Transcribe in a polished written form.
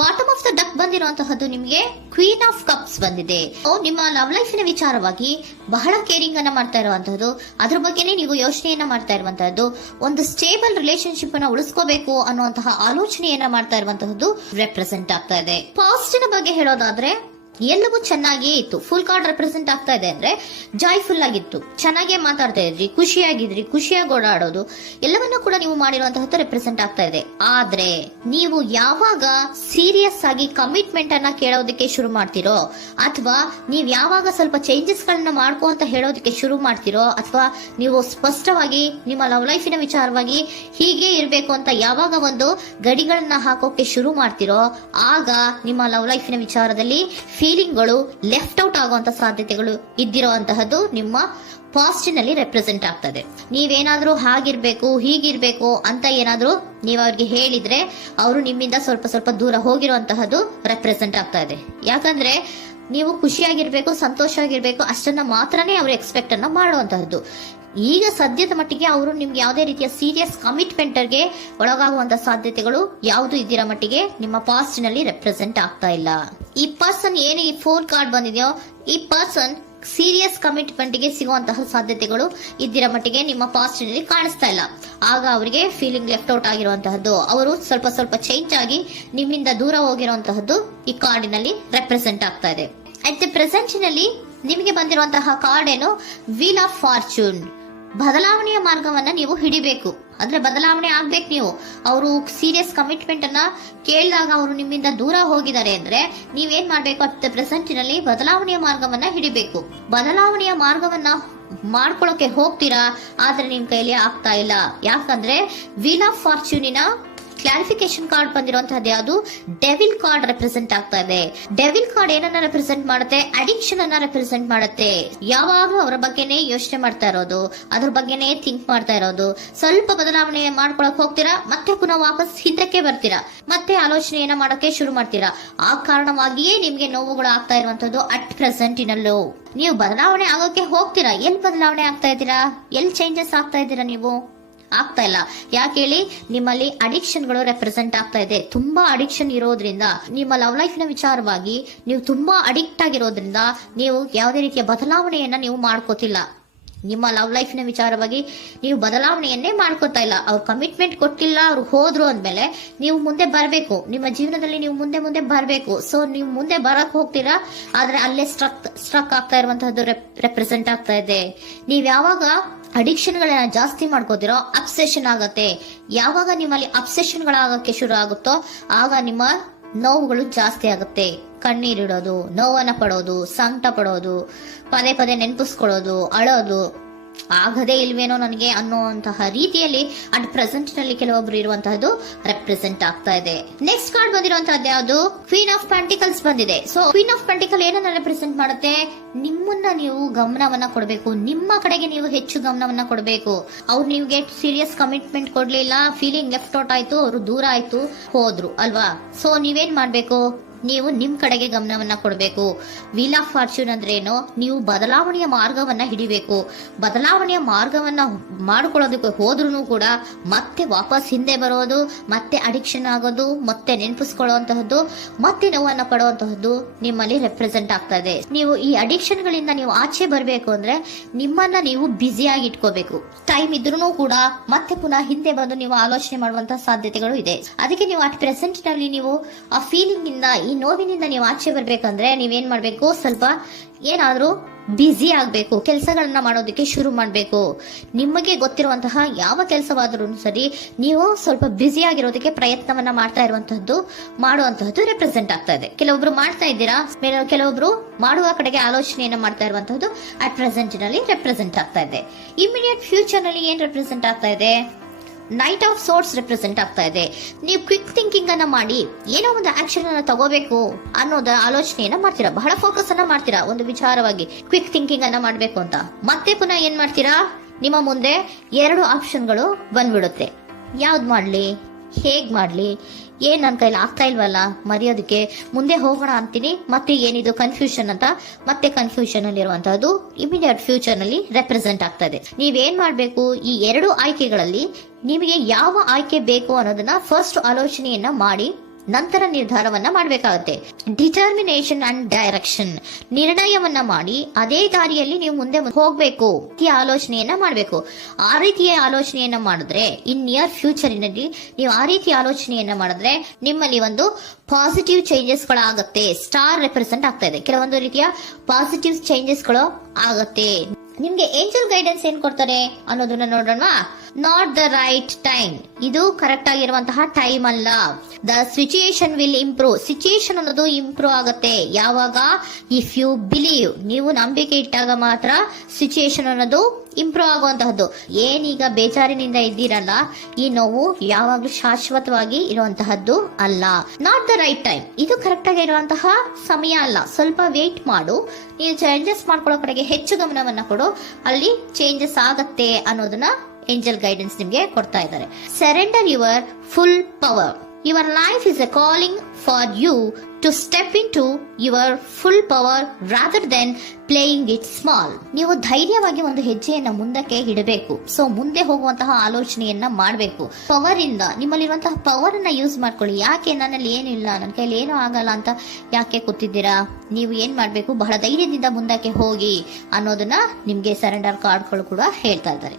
Bottom of the duck ಬಂದಿರುವಂತಹದ್ದು ನಿಮಗೆ queen of cups ಬಂದಿದೆ. ನಿಮ್ಮ ಲವ್ ಲೈಫಿನ ವಿಚಾರವಾಗಿ ಬಹಳ ಕೇರಿಂಗ್ ಅನ್ನ ಮಾಡ್ತಾ ಇರುವಂತಹದ್ದು, ಅದ್ರ ಬಗ್ಗೆನೇ ನೀವು ಯೋಚನೆಯನ್ನ ಮಾಡ್ತಾ ಇರುವಂತಹದ್ದು, ಒಂದು ಸ್ಟೇಬಲ್ ರಿಲೇಶನ್ಶಿಪ್ ಅನ್ನ ಉಳಿಸ್ಕೋಬೇಕು ಅನ್ನುವಂತಹ ಆಲೋಚನೆಯನ್ನ ಮಾಡ್ತಾ ಇರುವಂತಹದ್ದು ರೆಪ್ರೆಸೆಂಟ್ ಆಗ್ತಾ ಇದೆ. ಪಾಸ್ಟಿನ ಬಗ್ಗೆ ಹೇಳೋದಾದ್ರೆ ಎಲ್ಲವೂ ಚೆನ್ನಾಗಿಯೇ ಇತ್ತು. ಫುಲ್ ಕಾರ್ಡ್ ರೆಪ್ರೆಸೆಂಟ್ ಆಗ್ತಾ ಇದೆ ಅಂದ್ರೆ ಜಾಯ್ಫುಲ್ ಆಗಿತ್ತು, ಚೆನ್ನಾಗೇ ಮಾತಾಡ್ತಾ ಇದ್ರಿ, ಖುಷಿಯಾಗಿದ್ರಿ, ಖುಷಿಯಾಗಿ ಓಡಾಡೋದು ಎಲ್ಲವನ್ನೂ ಕೂಡ ನೀವು ಮಾಡಿರುವಂತಹದ್ದು ರೆಪ್ರೆಸೆಂಟ್ ಆಗ್ತಾ ಇದೆ. ಆದ್ರೆ ನೀವು ಯಾವಾಗ ಸೀರಿಯಸ್ ಆಗಿ ಕಮಿಟ್ಮೆಂಟ್ ಅನ್ನ ಕೇಳೋದಕ್ಕೆ ಶುರು ಮಾಡ್ತಿರೋ, ಅಥವಾ ನೀವ್ ಯಾವಾಗ ಸ್ವಲ್ಪ ಚೇಂಜಸ್ ಗಳನ್ನ ಮಾಡ್ಕೋ ಅಂತ ಹೇಳೋದಕ್ಕೆ ಶುರು ಮಾಡ್ತಿರೋ, ಅಥವಾ ನೀವು ಸ್ಪಷ್ಟವಾಗಿ ನಿಮ್ಮ ಲವ್ ಲೈಫಿನ ವಿಚಾರವಾಗಿ ಹೀಗೆ ಇರಬೇಕು ಅಂತ ಯಾವಾಗ ಒಂದು ಗಡಿಗಳನ್ನ ಹಾಕೋಕೆ ಶುರು ಮಾಡ್ತಿರೋ, ಆಗ ನಿಮ್ಮ ಲವ್ ಲೈಫಿನ ವಿಚಾರದಲ್ಲಿ ಫೀಲಿಂಗ್ಗಳು ಲೆಫ್ಟ್ ಔಟ್ ಆಗುವಂತ ಸಾಧ್ಯತೆಗಳು ಇದ್ದಿರುವಂತಹದ್ದು ನಿಮ್ಮ ಪಾಸ್ಟಿನಲ್ಲಿ ರೆಪ್ರೆಸೆಂಟ್ ಆಗ್ತದೆ. ನೀವೇನಾದ್ರೂ ಹಾಗಿರ್ಬೇಕು ಹೀಗಿರ್ಬೇಕು ಅಂತ ಏನಾದ್ರೂ ನೀವು ಅವ್ರಿಗೆ ಹೇಳಿದ್ರೆ ಅವರು ನಿಮ್ಮಿಂದ ಸ್ವಲ್ಪ ಸ್ವಲ್ಪ ದೂರ ಹೋಗಿರುವಂತಹದ್ದು ರೆಪ್ರೆಸೆಂಟ್ ಆಗ್ತಾ ಇದೆ. ಯಾಕಂದ್ರೆ ನೀವು ಖುಷಿಯಾಗಿರ್ಬೇಕು, ಸಂತೋಷ ಆಗಿರ್ಬೇಕು ಅಷ್ಟನ್ನ ಮಾತ್ರನೇ ಅವರು ಎಕ್ಸ್ಪೆಕ್ಟ್ ಅನ್ನ ಮಾಡುವಂತಹದ್ದು. ಈಗ ಸದ್ಯದ ಮಟ್ಟಿಗೆ ಅವರು ನಿಮ್ಗೆ ಯಾವುದೇ ರೀತಿಯ ಸೀರಿಯಸ್ ಕಮಿಟ್ಮೆಂಟ್ಗೆ ಒಳಗಾಗುವಂತ ಸಾಧ್ಯತೆಗಳು ಯಾವುದು ಇದ್ದಿರೋ ಮಟ್ಟಿಗೆ ನಿಮ್ಮ ಪಾಸ್ಟ್ ನಲ್ಲಿ ರೆಪ್ರೆಸೆಂಟ್ ಆಗ್ತಾ ಇಲ್ಲ. ಈ ಪರ್ಸನ್ ಏನು ಈ 4 ಕಾರ್ಡ್ ಬಂದಿದೆಯೋ, ಈ ಪರ್ಸನ್ ಸೀರಿಯಸ್ ಕಮಿಟ್ಮೆಂಟ್ ಗೆ ಸಿಗುವಂತಹ ಸಾಧ್ಯತೆಗಳು ಇದ್ದಿರೋ ಮಟ್ಟಿಗೆ ನಿಮ್ಮ ಪಾಸ್ಟ್ ನಲ್ಲಿ ಕಾಣಿಸ್ತಾ ಇಲ್ಲ. ಆಗ ಅವರಿಗೆ ಫೀಲಿಂಗ್ ಲೆಫ್ಟ್ ಔಟ್ ಆಗಿರುವಂತಹದ್ದು, ಅವರು ಸ್ವಲ್ಪ ಸ್ವಲ್ಪ ಚೇಂಜ್ ಆಗಿ ನಿಮ್ಮಿಂದ ದೂರ ಹೋಗಿರುವಂತಹದ್ದು ಈ ಕಾರ್ಡಿನಲ್ಲಿ ರೆಪ್ರೆಸೆಂಟ್ ಆಗ್ತಾ ಇದೆ. ಅಟ್ ದ ಪ್ರೆಸೆಂಟ್ ನಲ್ಲಿ ನಿಮಗೆ ಬಂದಿರುವಂತಹ ಕಾರ್ಡ್ ಏನು, ವೀಲ್ ಆಫ್ ಫಾರ್ಚೂನ್. ಬದಲಾವಣೆಯ ಮಾರ್ಗವನ್ನ ನೀವು ಹಿಡಿಬೇಕು, ಅಂದ್ರೆ ಬದಲಾವಣೆ ಆಗ್ಬೇಕು. ನೀವು ಅವರು ಸೀರಿಯಸ್ ಕಮಿಟ್ಮೆಂಟ್ ಅನ್ನ ಕೇಳಿದಾಗ ಅವರು ನಿಮ್ಮಿಂದ ದೂರ ಹೋಗಿದ್ದಾರೆ ಅಂದ್ರೆ ನೀವೇನ್ ಮಾಡ್ಬೇಕು, ಅಟ್ ದ ಪ್ರೆಸೆಂಟ್ ನಲ್ಲಿ ಬದಲಾವಣೆಯ ಮಾರ್ಗವನ್ನ ಹಿಡಿಬೇಕು. ಬದಲಾವಣೆಯ ಮಾರ್ಗವನ್ನ ಮಾಡ್ಕೊಳಕ್ಕೆ ಹೋಗ್ತೀರಾ, ಆದ್ರೆ ನಿಮ್ ಕೈಲಿ ಆಗ್ತಾ ಇಲ್ಲ. ಯಾಕಂದ್ರೆ ವೀಲ್ ಆಫ್ ಫಾರ್ಚೂನಿನ ಕ್ಲಾರಿಫಿಕೇಶನ್ ಕಾರ್ಡ್ ಬಂದಿರುವಂತಹದ್ದು ಯಾವುದು, ಡೆವಿಲ್ ಕಾರ್ಡ್ ರೆಪ್ರೆಸೆಂಟ್ ಆಗ್ತಾ ಇದೆ. ಡೆವಿಲ್ ಕಾರ್ಡ್ ಏನನ್ನ ರೆಪ್ರೆಸೆಂಟ್ ಮಾಡುತ್ತೆ, ಅಡಿಕ್ಷನ್ ಅನ್ನ ರೆಪ್ರೆಸೆಂಟ್ ಮಾಡುತ್ತೆ. ಯಾವಾಗ್ಲೂ ಅವರ ಬಗ್ಗೆನೇ ಯೋಚನೆ ಮಾಡ್ತಾ ಇರೋದು, ಅದ್ರ ಬಗ್ಗೆನೇ ಥಿಂಕ್ ಮಾಡ್ತಾ ಇರೋದು. ಸ್ವಲ್ಪ ಬದಲಾವಣೆ ಮಾಡ್ಕೊಳಕ್ ಹೋಗ್ತೀರಾ, ಮತ್ತೆ ಪುನಃ ವಾಪಸ್ ಹಿಂದಕ್ಕೆ ಬರ್ತೀರಾ, ಮತ್ತೆ ಆಲೋಚನೆಯನ್ನ ಮಾಡೋಕೆ ಶುರು ಮಾಡ್ತೀರಾ. ಆ ಕಾರಣವಾಗಿಯೇ ನಿಮ್ಗೆ ನೋವುಗಳು ಆಗ್ತಾ ಇರುವಂತದ್ದು ಅಟ್ ಪ್ರೆಸೆಂಟಿನಲ್ಲೂ. ನೀವು ಬದಲಾವಣೆ ಆಗೋಕೆ ಹೋಗ್ತೀರಾ, ಎಲ್ಲಿ ಬದಲಾವಣೆ ಆಗ್ತಾ ಇದ್ದೀರಾ, ಎಲ್ಲಿ ಚೇಂಜಸ್ ಆಗ್ತಾ ಇದ್ದೀರಾ, ನೀವು ಆಗ್ತಾ ಇಲ್ಲ. ಯಾಕೆ ಹೇಳಿ, ನಿಮ್ಮಲ್ಲಿ ಅಡಿಕ್ಷನ್ ಗಳು ರೆಪ್ರೆಸೆಂಟ್ ಆಗ್ತಾ ಇದೆ. ತುಂಬಾ ಅಡಿಕ್ಷನ್ ಇರೋದ್ರಿಂದ, ನಿಮ್ಮ ಲವ್ ಲೈಫ್ ನ ವಿಚಾರವಾಗಿ ನೀವು ತುಂಬಾ ಅಡಿಕ್ಟ್ ಆಗಿರೋದ್ರಿಂದ ನೀವು ಯಾವುದೇ ರೀತಿಯ ಬದಲಾವಣೆಯನ್ನ ನೀವು ಮಾಡ್ಕೋತಿಲ್ಲ. ನಿಮ್ಮ ಲವ್ ಲೈಫ್ ನ ವಿಚಾರವಾಗಿ ನೀವು ಬದಲಾವಣೆಯನ್ನೇ ಮಾಡ್ಕೋತಾ ಇಲ್ಲ. ಅವ್ರು ಕಮಿಟ್ಮೆಂಟ್ ಕೊಟ್ಟಿಲ್ಲ, ಅವ್ರು ಹೋದ್ರು ಅಂದ್ಮೇಲೆ ನೀವು ಮುಂದೆ ಬರಬೇಕು, ನಿಮ್ಮ ಜೀವನದಲ್ಲಿ ನೀವು ಮುಂದೆ ಮುಂದೆ ಬರಬೇಕು. ಸೊ ನೀವು ಮುಂದೆ ಬರಕ್ ಹೋಗ್ತೀರಾ, ಆದ್ರೆ ಅಲ್ಲೇ ಸ್ಟ್ರಕ್ ಆಗ್ತಾ ಇರುವಂತಹದ್ದು ರೆಪ್ರೆಸೆಂಟ್ ಆಗ್ತಾ ಇದೆ. ನೀವ್ ಯಾವಾಗ ಅಡಿಕ್ಷನ್ ಗಳನ್ನ ಜಾಸ್ತಿ ಮಾಡ್ಕೋತಿರೋ ಅಬ್ಸೆಷನ್ ಆಗತ್ತೆ. ಯಾವಾಗ ನಿಮ್ಮಲ್ಲಿ ಅಬ್ಸೆಷನ್ ಗಳಾಗಕ್ಕೆ ಶುರು ಆಗುತ್ತೋ ಆಗ ನಿಮ್ಮ ನೋವುಗಳು ಜಾಸ್ತಿ ಆಗುತ್ತೆ. ಕಣ್ಣೀರಿಡೋದು, ನೋವನ್ನ ಪಡೋದು, ಸಂಕಟ ಪಡೋದು, ಪದೇ ಪದೇ ನೆನಪಿಸ್ಕೊಳ್ಳೋದು, ಅಳೋದು, ಆಗದೇ ಇಲ್ವೇನೋ ನನಗೆ ಅನ್ನುವಂತಹ ರೀತಿಯಲ್ಲಿ ಅಟ್ ಪ್ರೆಸೆಂಟ್ ನಲ್ಲಿ ಕೆಲವೊಬ್ರು ಇರುವಂತಹದ್ದು ರೆಪ್ರೆಸೆಂಟ್ ಆಗ್ತಾ ಇದೆ. ನೆಕ್ಸ್ಟ್ ಕಾರ್ಡ್ ಬಂದಿರುವಂತಹದ್ದು ಯಾವುದು, ಕ್ವೀನ್ ಆಫ್ ಪೆಂಟಿಕಲ್ಸ್ ಬಂದಿದೆ. ಸೊ ಕ್ವೀನ್ ಆಫ್ ಪೆಂಟಿಕಲ್ ಏನನ್ನ ರೆಪ್ರೆಸೆಂಟ್ ಮಾಡುತ್ತೆ, ನಿಮ್ಮನ್ನ ನೀವು ಗಮನವನ್ನ ಕೊಡಬೇಕು, ನಿಮ್ಮ ಕಡೆಗೆ ನೀವು ಹೆಚ್ಚು ಗಮನವನ್ನ ಕೊಡಬೇಕು. ಅವ್ರು ನಿಮ್ಗೆ ಸೀರಿಯಸ್ ಕಮಿಟ್ಮೆಂಟ್ ಕೊಡ್ಲಿಲ್ಲ, ಫೀಲಿಂಗ್ ಲೆಫ್ಟ್ ಔಟ್ ಆಯ್ತು, ಅವರು ದೂರ ಆಯ್ತು, ಹೋದ್ರು ಅಲ್ವಾ. ಸೊ ನೀವೇನ್ ಮಾಡ್ಬೇಕು, ನೀವು ನಿಮ್ ಕಡೆಗೆ ಗಮನವನ್ನ ಕೊಡಬೇಕು. ವೀಲ್ ಆಫ್ ಫಾರ್ಚೂನ್ ಅಂದ್ರೆ ಏನು, ನೀವು ಬದಲಾವಣೆಯ ಮಾರ್ಗವನ್ನ ಹಿಡಿಬೇಕು. ಬದಲಾವಣೆಯ ಮಾರ್ಗವನ್ನ ಮಾಡ್ಕೊಳ್ಳೋದಕ್ಕೆ ಹೋದ್ರೂ ಕೂಡ ಮತ್ತೆ ವಾಪಸ್ ಹಿಂದೆ ಬರೋದು, ಮತ್ತೆ ಅಡಿಕ್ಷನ್ ಆಗೋದು, ಮತ್ತೆ ನೆನಪಿಸ್ಕೊಳ್ಳುವಂತಹದ್ದು, ಮತ್ತೆ ನೋವನ್ನ ಪಡುವಂತಹದ್ದು ನಿಮ್ಮಲ್ಲಿ ರೆಪ್ರೆಸೆಂಟ್ ಆಗ್ತಾ ಇದೆ. ನೀವು ಈ ಅಡಿಕ್ಷನ್ ಗಳಿಂದ ನೀವು ಆಚೆ ಬರಬೇಕು ಅಂದ್ರೆ ನಿಮ್ಮನ್ನ ನೀವು ಬ್ಯುಸಿಯಾಗಿ ಇಟ್ಕೋಬೇಕು. ಟೈಮ್ ಇದ್ರೂ ಕೂಡ ಮತ್ತೆ ಪುನಃ ಹಿಂದೆ ಬಂದು ನೀವು ಆಲೋಚನೆ ಮಾಡುವಂತಹ ಸಾಧ್ಯತೆಗಳು ಇದೆ. ಅದಕ್ಕೆ ನೀವು ಅಟ್ ಪ್ರೆಸೆಂಟ್ ನಲ್ಲಿ ನೀವು ಆ ಫೀಲಿಂಗ್ ಇಂದ, ಈ ನೋವಿನಿಂದ ನೀವು ಆಚೆ ಬರ್ಬೇಕಂದ್ರೆ ನೀವೇನ್ ಮಾಡ್ಬೇಕು, ಸ್ವಲ್ಪ ಏನಾದ್ರೂ ಬ್ಯುಸಿ ಆಗ್ಬೇಕು, ಕೆಲಸಗಳನ್ನ ಮಾಡೋದಕ್ಕೆ ಶುರು ಮಾಡ್ಬೇಕು. ನಿಮಗೆ ಗೊತ್ತಿರುವಂತಹ ಯಾವ ಕೆಲಸವಾದ್ರೂ ಸರಿ, ನೀವು ಸ್ವಲ್ಪ ಬ್ಯುಸಿ ಆಗಿರೋದಕ್ಕೆ ಪ್ರಯತ್ನವನ್ನ ಮಾಡ್ತಾ ಇರುವಂತಹದ್ದು, ಮಾಡುವಂತಹದ್ದು ರೆಪ್ರೆಸೆಂಟ್ ಆಗ್ತಾ ಇದೆ. ಕೆಲವೊಬ್ರು ಮಾಡ್ತಾ ಇದ್ದೀರಾ, ಕೆಲವೊಬ್ರು ಮಾಡುವ ಕಡೆಗೆ ಆಲೋಚನೆಯನ್ನ ಮಾಡ್ತಾ ಇರುವಂತಹದ್ದು ಅಟ್ ಪ್ರೆಸೆಂಟ್ ನಲ್ಲಿ ರೆಪ್ರೆಸೆಂಟ್ ಆಗ್ತಾ ಇದೆ. ಇಮಿಡಿಯೇಟ್ ಫ್ಯೂಚರ್ ನಲ್ಲಿ ಏನ್ ರೆಪ್ರೆಸೆಂಟ್ ಆಗ್ತಾ ಇದೆ, ನೈಟ್ ಆಫ್ ಸೋರ್ಟ್ಸ್ ರೆಪ್ರೆಸೆಂಟ್ ಆಗ್ತಾ ಇದೆ. ನೀವು ಕ್ವಿಕ್ ಥಿಂಕಿಂಗ್ ಅನ್ನ ಮಾಡಿ ಏನೋ ಒಂದು ಆಕ್ಷನ್ ಅನ್ನ ತಗೋಬೇಕು ಅನ್ನೋದ ಆಲೋಚನೆಯನ್ನ ಮಾಡ್ತೀರಾ, ಬಹಳ ಫೋಕಸ್ ಅನ್ನ ಮಾಡ್ತೀರಾ ಒಂದು ವಿಚಾರವಾಗಿ, ಕ್ವಿಕ್ ಥಿಂಕಿಂಗ್ ಅನ್ನ ಮಾಡ್ಬೇಕು ಅಂತ. ಮತ್ತೆ ಪುನಃ ಏನ್ ಮಾಡ್ತೀರಾ, ನಿಮ್ಮ ಮುಂದೆ 2 ಆಪ್ಷನ್ಗಳು ಬಂದ್ಬಿಡುತ್ತೆ. ಯಾವ್ದು ಮಾಡ್ಲಿ, ಹೇಗ್ ಮಾಡ್ಲಿ, ಏನ್ ನನ್ನ ಕೈಲಿ ಆಗ್ತಾ ಇಲ್ವಲ್ಲ ಮರೆಯೋದಕ್ಕೆ, ಮುಂದೆ ಹೋಗೋಣ ಅಂತೀನಿ, ಮತ್ತೆ ಏನಿದು ಕನ್ಫ್ಯೂಷನ್ ಅಂತ ಮತ್ತೆ ಕನ್ಫ್ಯೂಷನ್ ಅಲ್ಲಿ ಇರುವಂತಹದ್ದು ಇಮಿಡಿಯೇಟ್ ಫ್ಯೂಚರ್ ನಲ್ಲಿ ರೆಪ್ರೆಸೆಂಟ್ ಆಗ್ತಾ ಇದೆ. ನೀವೇನ್ ಮಾಡ್ಬೇಕು, ಈ 2 ಆಯ್ಕೆಗಳಲ್ಲಿ ನಿಮಗೆ ಯಾವ ಆಯ್ಕೆ ಬೇಕು ಅನ್ನೋದನ್ನ ಫಸ್ಟ್ ಆಲೋಚನೆಯನ್ನ ಮಾಡಿ ನಂತರ ನಿರ್ಧಾರವನ್ನ ಮಾಡಬೇಕಾಗುತ್ತೆ. ಡಿಟರ್ಮಿನೇಷನ್ ಅಂಡ್ ಡೈರೆಕ್ಷನ್, ನಿರ್ಣಯವನ್ನ ಮಾಡಿ ಅದೇ ದಾರಿಯಲ್ಲಿ ನೀವು ಮುಂದೆ ಹೋಗ್ಬೇಕು. ಈ ಆಲೋಚನೆಯನ್ನ ಮಾಡಬೇಕು. ಆ ರೀತಿಯ ಆಲೋಚನೆಯನ್ನ ಮಾಡಿದ್ರೆ ಇನ್ ನಿಯರ್ ಫ್ಯೂಚರಿನಲ್ಲಿ ನೀವು ಆ ರೀತಿ ಆಲೋಚನೆಯನ್ನ ಮಾಡಿದ್ರೆ ನಿಮ್ಮಲ್ಲಿ ಒಂದು ಪಾಸಿಟಿವ್ ಚೇಂಜಸ್ ಗಳಾಗತ್ತೆ. ಸ್ಟಾರ್ ರೆಪ್ರೆಸೆಂಟ್ ಆಗ್ತಾ ಇದೆ, ಕೆಲವೊಂದು ರೀತಿಯ ಪಾಸಿಟಿವ್ ಚೇಂಜಸ್ ಗಳು ಆಗತ್ತೆ. ನಿಮ್ಗೆ ಏಂಜಲ್ ಗೈಡೆನ್ಸ್ ಏನ್ ಕೊಡ್ತಾರೆ ಅನ್ನೋದನ್ನ ನೋಡೋಣ. ನಾಟ್ ದ ರೈಟ್ ಟೈಮ್, ಇದು ಕರೆಕ್ಟ್ ಆಗಿರುವಂತಹ ಟೈಮ್ ಅಲ್ಲ. The situation will improve, situation ಅನ್ನೋದು ಇಂಪ್ರೂವ್ ಆಗುತ್ತೆ ಯಾವಾಗ, ಇಫ್ ಯು ಬಿಲೀವ್, ನೀವು ನಂಬಿಕೆ ಇಟ್ಟಾಗ ಮಾತ್ರ ಸಿಚುಯೇಷನ್ ಅನ್ನೋದು ಇಂಪ್ರೂವ್ ಆಗುವಂತಹದ್ದು. ಏನೀಗ ಬೇಜಾರಿನಿಂದ ಇದ್ದೀರಲ್ಲ, ಈ ನೋವು ಯಾವಾಗ್ಲೂ ಶಾಶ್ವತವಾಗಿ ಇರುವಂತಹದ್ದು ಅಲ್ಲ. ನಾಟ್ ದ ರೈಟ್ ಟೈಮ್, ಇದು ಕರೆಕ್ಟ್ ಆಗಿ ಇರುವಂತಹ ಸಮಯ ಅಲ್ಲ. ಸ್ವಲ್ಪ ವೇಟ್ ಮಾಡು, ನೀವು ಚೇಂಜಸ್ ಮಾಡ್ಕೊಳ್ಳೋ ಕಡೆಗೆ ಹೆಚ್ಚು ಗಮನವನ್ನ ಕೊಡು, ಅಲ್ಲಿ ಚೇಂಜಸ್ ಆಗತ್ತೆ ಅನ್ನೋದನ್ನ ಏಂಜಲ್ ಗೈಡೆನ್ಸ್ ನಿಮ್ಗೆ ಕೊಡ್ತಾ ಇದ್ದಾರೆ. Surrender your full power. Your life is a calling for you to step into your full power rather than playing it small. ನೀವು ಧೈರ್ಯವಾಗಿ ಒಂದು ಹೆಜ್ಜೆಯನ್ನ ಮುಂದಕ್ಕೆ ಇಡಬೇಕು. ಸೊ ಮುಂದೆ ಹೋಗುವಂತಹ ಆಲೋಚನೆಯನ್ನ ಮಾಡಬೇಕು. ಪವರ್ ಇಂದ, ನಿಮ್ಮಲ್ಲಿರುವಂತಹ ಪವರ್ ಅನ್ನ ಯೂಸ್ ಮಾಡ್ಕೊಳ್ಳಿ. ಯಾಕೆ ನನ್ನಲ್ಲಿ ಏನಿಲ್ಲ, ನನ್ನ ಕೈಲಿ ಏನೂ ಆಗಲ್ಲ ಅಂತ ಯಾಕೆ ಕೂತಿದ್ದೀರಾ? ನೀವು ಏನ್ ಮಾಡ್ಬೇಕು, ಬಹಳ ಧೈರ್ಯದಿಂದ ಮುಂದಕ್ಕೆ ಹೋಗಿ ಅನ್ನೋದನ್ನ ನಿಮ್ಗೆ ಸರೆಂಡರ್ ಕಾರ್ಡ್ಗಳು ಕೂಡ ಹೇಳ್ತಾ ಇದ್ದಾರೆ.